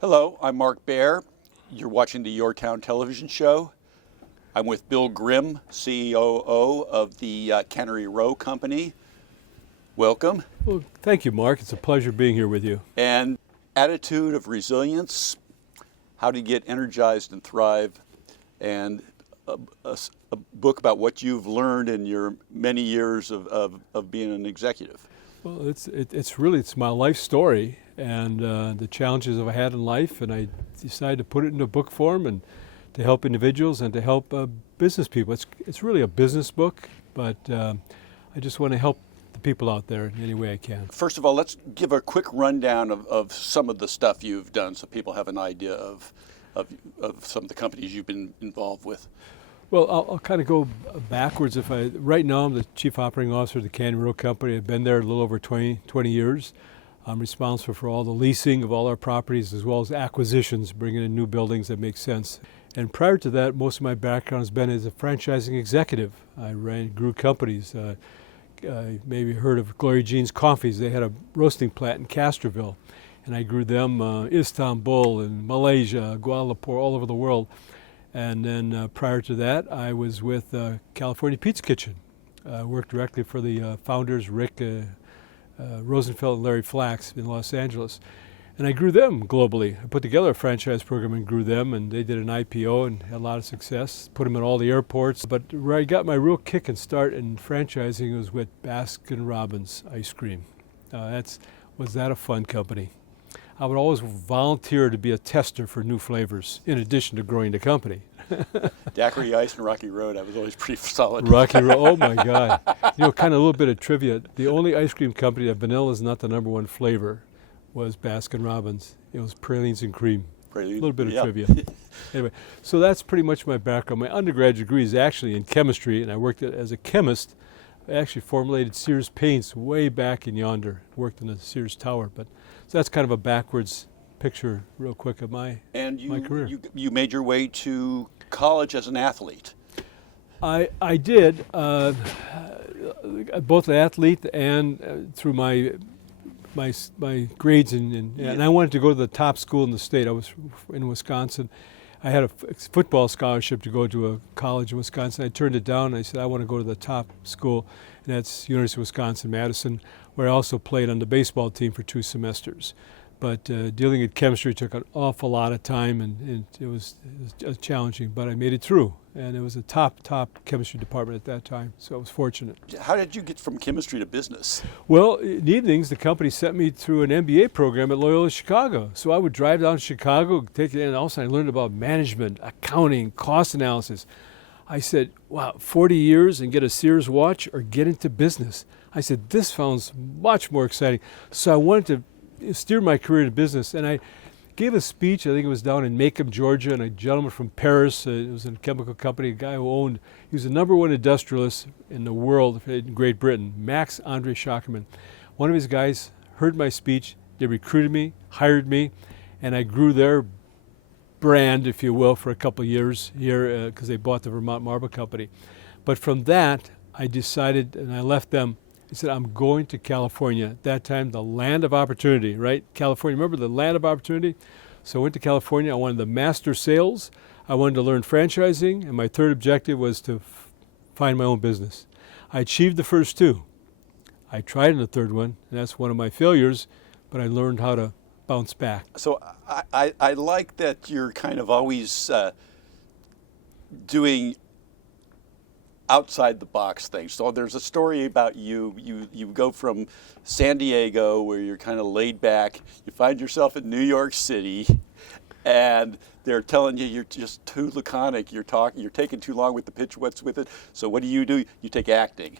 Hello, I'm Mark Baer. You're watching the YourTown television show. I'm with Bill Grimm, COO of the Cannery Row Company. Welcome. Well, thank you, Mark. It's a pleasure being here with you. And attitude of resilience, how to get energized and thrive, and a book about what you've learned in your many years of being an executive. Well, it's my life story and the challenges I've had in life, and I decided to put it into book form and to help individuals and to help business people. It's really a business book, but I just want to help the people out there in any way I can. First of all, let's give a quick rundown of some of the stuff you've done so people have an idea of some of the companies you've been involved with. Well, I'll kind of go backwards. Right now I'm the Chief Operating Officer of the Cannery Row Company. I've been there a little over 20 years. I'm responsible for all the leasing of all our properties as well as acquisitions, bringing in new buildings that make sense. And prior to that, most of my background has been as a franchising executive. I grew companies. Maybe heard of Gloria Jean's Coffees. They had a roasting plant in Castroville, and I grew them Istanbul and Malaysia, Kuala Lumpur, all over the world. And then prior to that, I was with California Pizza Kitchen. Worked directly for the founders, Rick Rosenfeld and Larry Flax in Los Angeles. And I grew them globally. I put together a franchise program and grew them, and they did an IPO and had a lot of success. Put them in all the airports. But where I got my real kick and start in franchising was with Baskin-Robbins ice cream. Was that a fun company? I would always volunteer to be a tester for new flavors, in addition to growing the company. Daiquiri Ice and Rocky Road, I was always pretty solid. Rocky Road, oh my God. Kind of a little bit of trivia. The only ice cream company that vanilla is not the #1 flavor was Baskin-Robbins. It was pralines and cream. Praline, a little bit of yeah. trivia. Anyway, so that's pretty much my background. My undergraduate degree is actually in chemistry, and I worked as a chemist. I actually formulated Sears paints way back in yonder. Worked in the Sears Tower, so that's kind of a backwards picture, real quick, of my career. You made your way to college as an athlete. I did, both an athlete and through my grades, and I wanted to go to the top school in the state. I was in Wisconsin. I had a football scholarship to go to a college in Wisconsin. I turned it down, and I said I want to go to the top school, and that's University of Wisconsin-Madison, where I also played on the baseball team for 2 semesters. But dealing with chemistry took an awful lot of time, and it was challenging, but I made it through. And it was a top chemistry department at that time, so I was fortunate. How did you get from chemistry to business? Well, in evenings, the company sent me through an MBA program at Loyola Chicago. So I would drive down to Chicago, take it in, and all of a sudden I learned about management, accounting, cost analysis. I said, wow, 40 years and get a Sears watch or get into business? I said, this sounds much more exciting. So I wanted to steer my career to business, and I gave a speech. I think it was down in Macomb, Georgia, and a gentleman from Paris, it was a chemical company, a guy who he was the #1 industrialist in the world in Great Britain, Max Andre Schackerman. One of his guys heard my speech, they recruited me, hired me, and I grew their brand, if you will, for a couple of years here because they bought the Vermont Marble Company. But from that, I decided, and I left them. I said, I'm going to California. At that time, the land of opportunity, right? California, remember the land of opportunity? So I went to California. I wanted to master sales. I wanted to learn franchising. And my third objective was to find my own business. I achieved the first 2. I tried in the third one, and that's one of my failures, but I learned how to bounce back. So I like that you're kind of always doing outside the box things. So there's a story about you go from San Diego, where you're kind of laid back, you find yourself in New York City, and they're telling you you're just too laconic, you're taking too long with the pitch, what's with it. So what do? You take acting.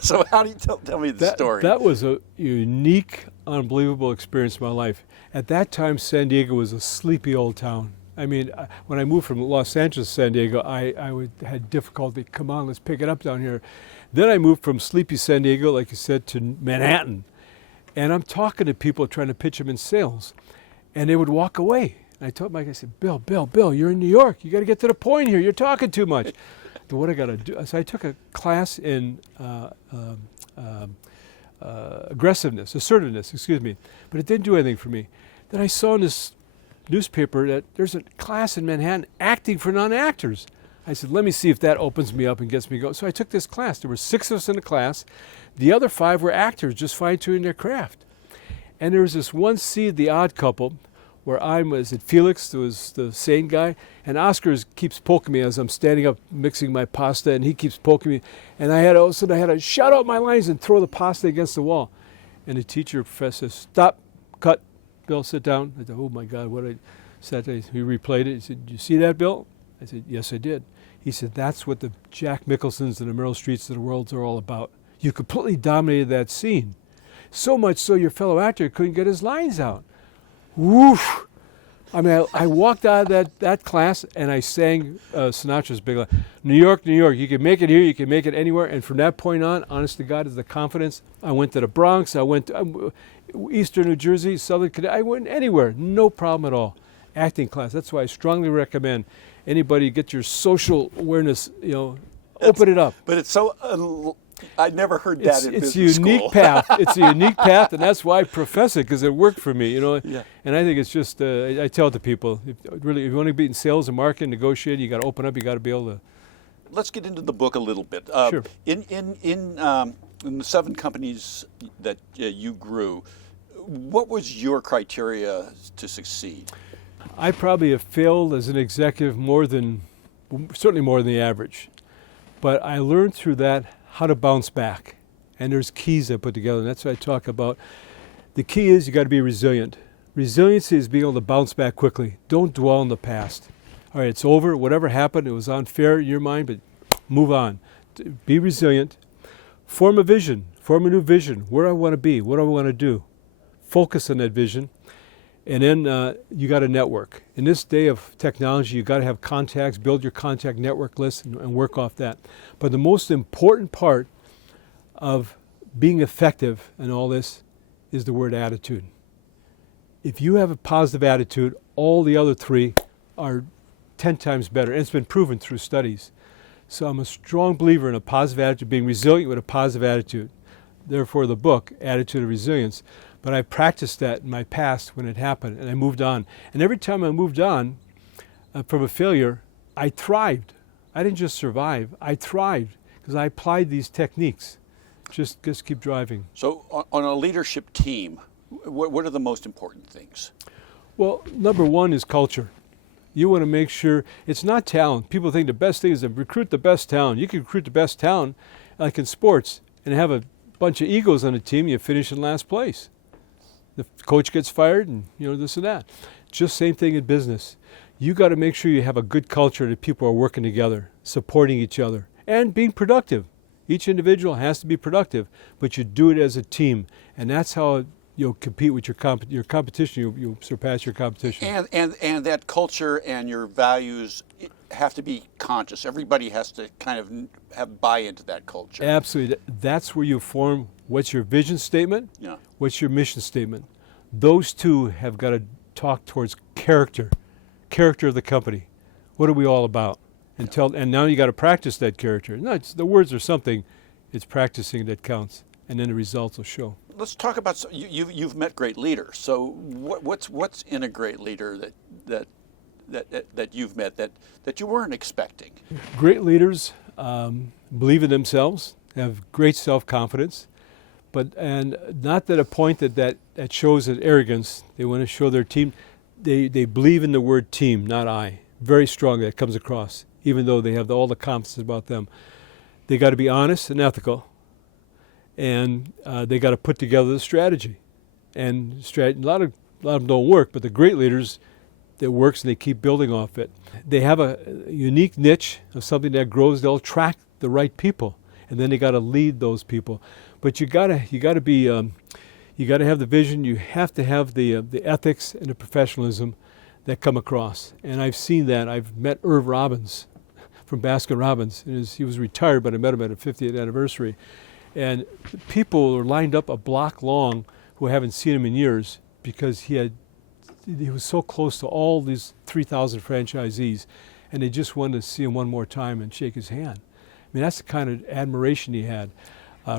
So how do you tell me the story? That was a unique, unbelievable experience in my life. At that time, San Diego was a sleepy old town. I mean, when I moved from Los Angeles to San Diego, I had difficulty. Come on, let's pick it up down here. Then I moved from sleepy San Diego, like you said, to Manhattan. And I'm talking to people trying to pitch them in sales. And they would walk away. And I told Mike, I said, Bill, you're in New York. You got to get to the point here. You're talking too much. So what I got to do? So I took a class in assertiveness, but it didn't do anything for me. Then I saw in this newspaper that there's a class in Manhattan, acting for non-actors. I said, let me see if that opens me up and gets me going. So I took this class. There were 6 of us in the class. The other 5 were actors, just fine-tuning their craft. And there was this one scene, The Odd Couple, where was it Felix, who was the sane guy, and Oscar keeps poking me as I'm standing up mixing my pasta, and he keeps poking me. And all of a sudden I had to shout out my lines and throw the pasta against the wall. And the professor says, stop, cut, Bill, sit down. I said, oh my God, what I said. He replayed it. He said, did you see that, Bill? I said, yes, I did. He said, that's what the Jack Nicholsons and the Meryl Streeps of the world are all about. You completely dominated that scene. So much so your fellow actor couldn't get his lines out. Woof! I mean, I walked out of that class and I sang Sinatra's big line, New York, New York, you can make it here, you can make it anywhere. And from that point on, honest to God, is the confidence. I went to the Bronx, I went to Eastern New Jersey, Southern Connecticut, I went anywhere, no problem at all. Acting class, that's why I strongly recommend anybody get your social awareness, open it up. But it's so I never heard that in business school. It's a unique path. It's a unique path, and that's why I profess it, because it worked for me, Yeah. And I think it's just, I tell it to people, if you want to be in sales and marketing, negotiating, you got to open up, you got to be able to. Let's get into the book a little bit. Sure. In the 7 companies that you grew, what was your criteria to succeed? I probably have failed as an executive certainly more than the average. But I learned through that how to bounce back. And there's keys I put together, and that's what I talk about. The key is you got to be resilient. Resiliency is being able to bounce back quickly. Don't dwell on the past. All right, it's over. Whatever happened, it was unfair in your mind, but move on. Be resilient. Form a vision. Form a new vision. Where do I want to be? What do I want to do? Focus on that vision. And then you got to network. In this day of technology, you got to have contacts, build your contact network list, and work off that. But the most important part of being effective in all this is the word attitude. If you have a positive attitude, all the other 3 are 10 times better. And it's been proven through studies. So I'm a strong believer in a positive attitude, being resilient with a positive attitude. Therefore, the book, Attitude of Resilience. But I practiced that in my past when it happened, and I moved on. And every time I moved on from a failure, I thrived. I didn't just survive, I thrived because I applied these techniques. Just keep driving. So on a leadership team, what are the most important things? Well, number 1 is culture. You want to make sure it's not talent. People think the best thing is to recruit the best talent. You can recruit the best talent, like in sports, and have a bunch of egos on the team, you finish in last place. The coach gets fired and this and that. Just same thing in business. You got to make sure you have a good culture that people are working together, supporting each other, and being productive. Each individual has to be productive, but you do it as a team, and that's how you'll compete with your competition. You'll surpass your competition. And that culture and your values have to be conscious. Everybody has to kind of have buy into that culture. Absolutely. That's where you form what's your vision statement, Yeah. what's your mission statement. Those 2 have got to talk towards character of the company. What are we all about? And now you got to practice that character. No, the words are something. It's practicing that counts, and then the results will show. Let's talk about you've met great leaders. So what's in a great leader that you've met that you weren't expecting? Great leaders believe in themselves, have great self-confidence, and not at a point that shows as arrogance. They want to show their team. They believe in the word team, not I. Very strong that comes across, even though they have all the confidence about them. They got to be honest and ethical, and they got to put together the strategy. And a lot of them don't work, but the great leaders, it works and they keep building off it. They have a unique niche of something that grows. They'll attract the right people, and then they got to lead those people. But you got to have the vision. You have to have the ethics and the professionalism that come across. And I've seen that. I've met Irv Robbins from Baskin Robbins. He was retired, but I met him at a 50th anniversary. And people were lined up a block long who haven't seen him in years because he was so close to all these 3,000 franchisees, and they just wanted to see him one more time and shake his hand. I mean, that's the kind of admiration he had.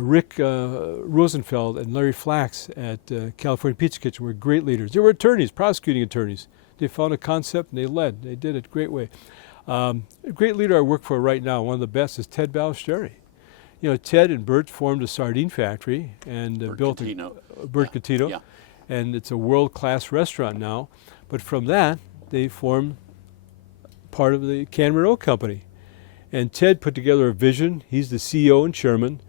Rick Rosenfeld and Larry Flax at California Pizza Kitchen were great leaders. They were attorneys, prosecuting attorneys. They found a concept and they led. They did it a great way. A great leader I work for right now, one of the best, is Ted Ballesteri. You know, Ted and Bert formed a sardine factory and built Bert Catino, Yeah. and it's a world-class restaurant now. But from that, they formed part of the Cameron Oak Company. And Ted put together a vision. He's the CEO and chairman,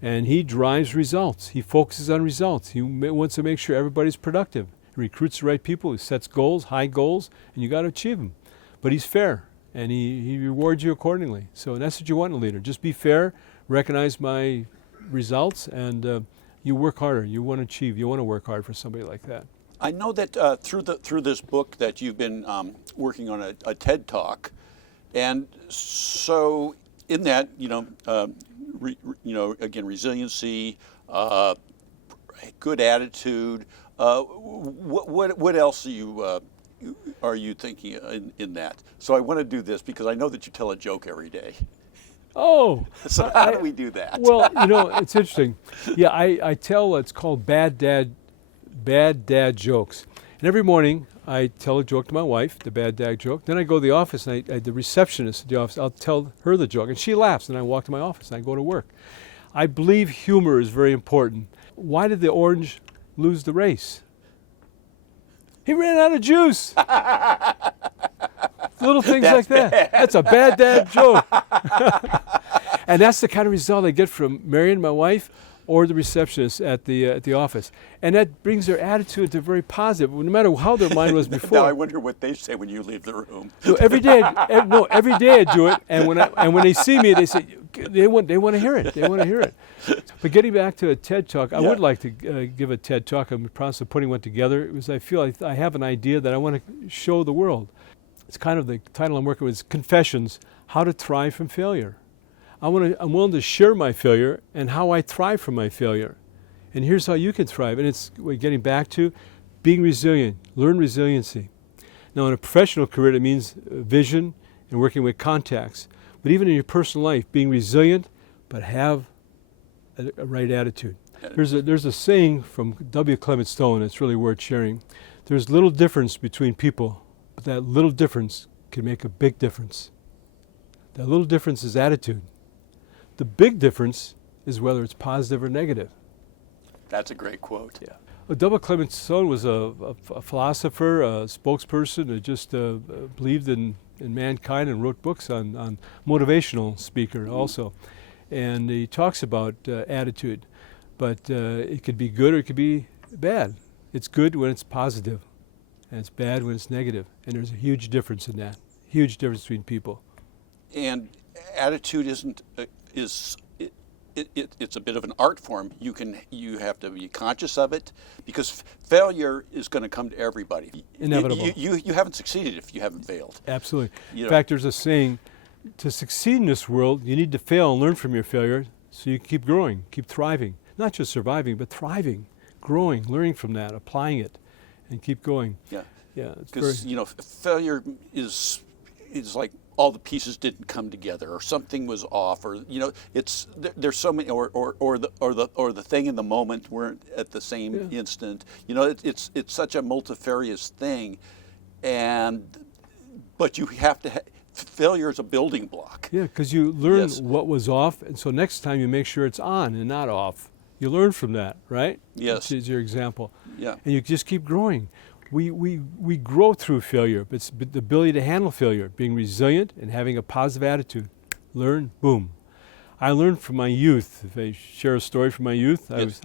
and he drives results. He focuses on results. He wants to make sure everybody's productive. He recruits the right people. He sets goals, high goals, and you got to achieve them. But he's fair, and he rewards you accordingly. So that's what you want in a leader. Just be fair, recognize my results, and you work harder. You want to achieve. You want to work hard for somebody like that. I know that through this book that you've been working on a TED Talk, and so in that, again, resiliency, good attitude. What else are you thinking in that? So I want to do this because I know that you tell a joke every day. Oh, so how do we do that? Well, it's interesting. Yeah, I tell it's called bad dad jokes. And every morning I tell a joke to my wife, the bad dad joke. Then I go to the office and the receptionist at the office, I'll tell her the joke, and she laughs. And I walk to my office and I go to work. I believe humor is very important. Why did the orange lose the race? He ran out of juice. Little things like that. Bad. That's a bad dad joke. And that's the kind of result I get from Marion, my wife, or the receptionist at the office. And that brings their attitude to very positive, no matter how their mind was before. Now I wonder what they say when you leave the room. So every day I do it, and when they see me, they say they want to hear it. They want to hear it. But getting back to a TED Talk, I would like to give a TED Talk. I'm in the process of putting one together. It was I feel like I have an idea that I want to show the world. It's kind of the title I'm working with is Confessions: How to Thrive from Failure. I'm willing to share my failure and how I thrive from my failure. And here's how you can thrive. And it's getting back to being resilient. Learn resiliency. Now, in a professional career, it means vision and working with contacts. But even in your personal life, being resilient, but have a right attitude. There's a saying from W. Clement Stone that's really worth sharing. There's little difference between people, but that little difference can make a big difference. That little difference is attitude. The big difference is whether it's positive or negative. That's a great quote. Yeah. Well, W. Clement Stone was a philosopher, a spokesperson who just believed in mankind and wrote books on motivational speaker also. And he talks about attitude, but it could be good or it could be bad. It's good when it's positive, and it's bad when it's negative. And there's a huge difference in that. Huge difference between people. And attitude it's a bit of an art form. You have to be conscious of it because failure is going to come to everybody. Inevitable. You haven't succeeded if you haven't failed. Absolutely. In fact, there's a saying, to succeed in this world, you need to fail and learn from your failure so you can keep growing, keep thriving. Not just surviving, but thriving, growing, learning from that, applying it, and keep going. Yeah. Yeah. Because failure is like all the pieces didn't come together, or something was off, or there's so many, or the thing in the moment weren't at the same instant. It's such a multifarious thing, but you have to. Failure is a building block. Yeah, because you learn what was off, and so next time you make sure it's on and not off. You learn from that, right? Yes. Which is your example. Yeah. And you just keep growing. We grow through failure. It's the ability to handle failure, being resilient and having a positive attitude. Learn, boom. I learned from my youth. If I share a story from my youth, I was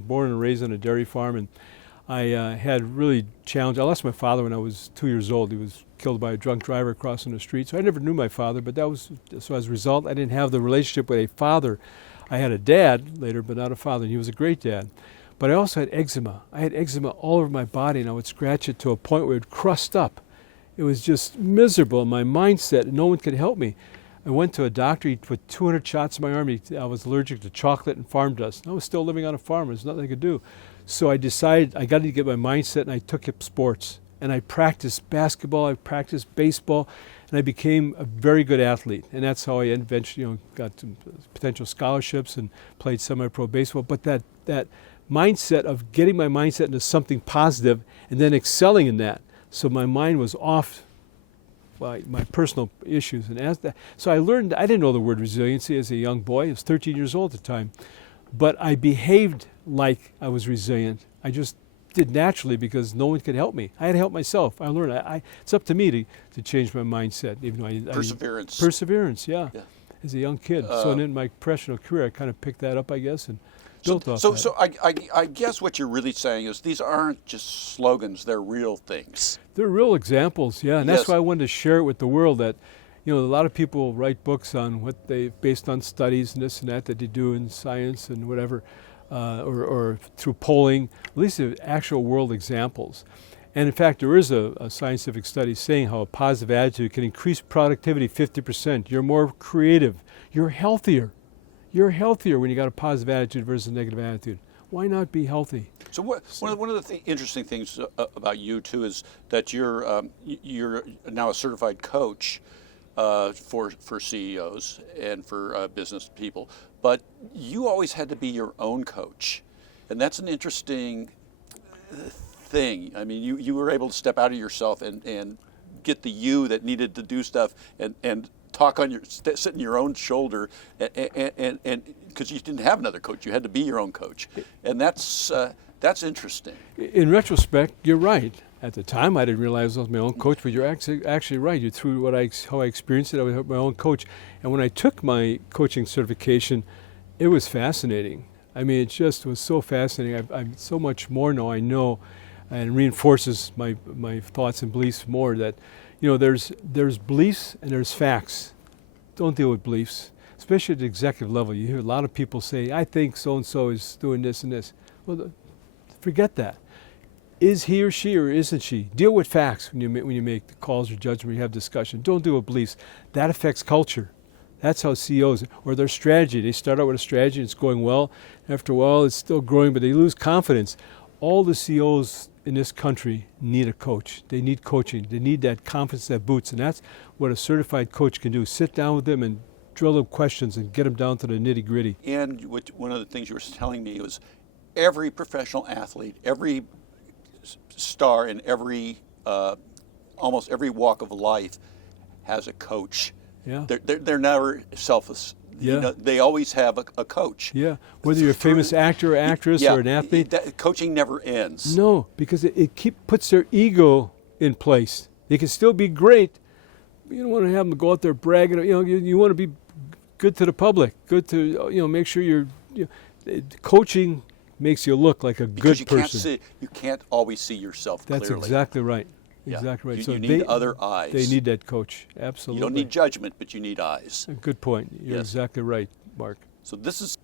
born and raised on a dairy farm, and I had really challenged. I lost my father when I was 2 years old. He was killed by a drunk driver crossing the street. So I never knew my father, but so as a result, I didn't have the relationship with a father. I had a dad later, but not a father, and he was a great dad. But I also had eczema. I had eczema all over my body, and I would scratch it to a point where it would crust up. It was just miserable in my mindset, and no one could help me. I went to a doctor. He put 200 shots in my arm. I was allergic to chocolate and farm dust. I was still living on a farm. There's nothing I could do. So I decided I got to get my mindset, and I took up sports. And I practiced basketball. I practiced baseball. and I became a very good athlete. And that's how I eventually, got some potential scholarships and played semi-pro baseball. But that mindset of getting my mindset into something positive and then excelling in that. So my mind was off by my personal issues. So I learned, I didn't know the word resiliency as a young boy. I was 13 years old at the time. But I behaved like I was resilient. I just did naturally because no one could help me. I had to help myself. I learned. It's up to me to change my mindset. Even though Perseverance. Perseverance, yeah. As a young kid. So in my professional career, I kind of picked that up, I guess, and built off that. So I guess what you're really saying is these aren't just slogans, they're real things. They're real examples, yeah. And Yes. that's why I wanted to share it with the world that, a lot of people write books on what based on studies and this and that they do in science and whatever, or through polling. At least the actual world examples. And in fact, there is a scientific study saying how a positive attitude can increase productivity 50%. You're more creative. You're healthier. You're healthier when you got a positive attitude versus a negative attitude. Why not be healthy? So one of the interesting things about you too is that you're now a certified coach for CEOs and for business people, but you always had to be your own coach, and that's an interesting thing. I mean, you were able to step out of yourself and get the you that needed to do stuff and talk on sit in your own shoulder, and because you didn't have another coach, you had to be your own coach, and that's interesting. In retrospect, you're right. At the time, I didn't realize I was my own coach, but you're actually right. You through how I experienced it, I was my own coach, and when I took my coaching certification, it was fascinating. I mean, it just was so fascinating. I'm so much more now I know, and reinforces my thoughts and beliefs more that, there's beliefs and there's facts. Don't deal with beliefs, especially at the executive level. You hear a lot of people say, I think so-and-so is doing this and this. Well, forget that. Is he or she or isn't she? Deal with facts when you make the calls or judgment, you have discussion. Don't deal with beliefs. That affects culture. That's how CEOs, or their strategy. They start out with a strategy, it's going well. After a while, it's still growing, but they lose confidence. All the CEOs in this country need a coach. They need coaching. They need that confidence, that boots, and that's what a certified coach can do. Sit down with them and drill them questions and get them down to the nitty-gritty. And one of the things you were telling me was every professional athlete, every star in almost every walk of life has a coach. Yeah. They're never selfless. Yeah. They always have a coach. Yeah. Whether you're a famous actor or actress or an athlete. Coaching never ends. No, because it puts their ego in place. They can still be great, but you don't want to have them go out there bragging. You want to be good to the public, good to, make sure coaching makes you look like a because good person. You can't always see yourself That's clearly. exactly right. Yeah. Exactly right. You need other eyes. They need that coach. Absolutely. You don't need judgment, but you need eyes. Good point. You're exactly right, Mark. So this is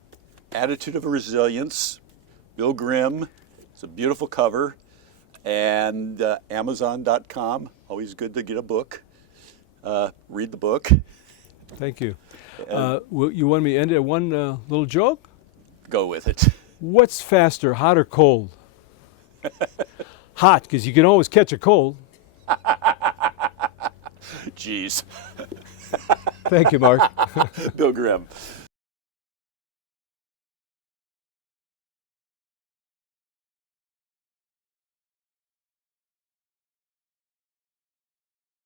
Attitude of Resilience, Bill Grimm. It's a beautiful cover. And Amazon.com, always good to get a book. Read the book. Thank you. You want me to end it at one little joke? Go with it. What's faster, hot or cold? Hot, because you can always catch a cold. Jeez. Thank you, Mark. Bill Grimm.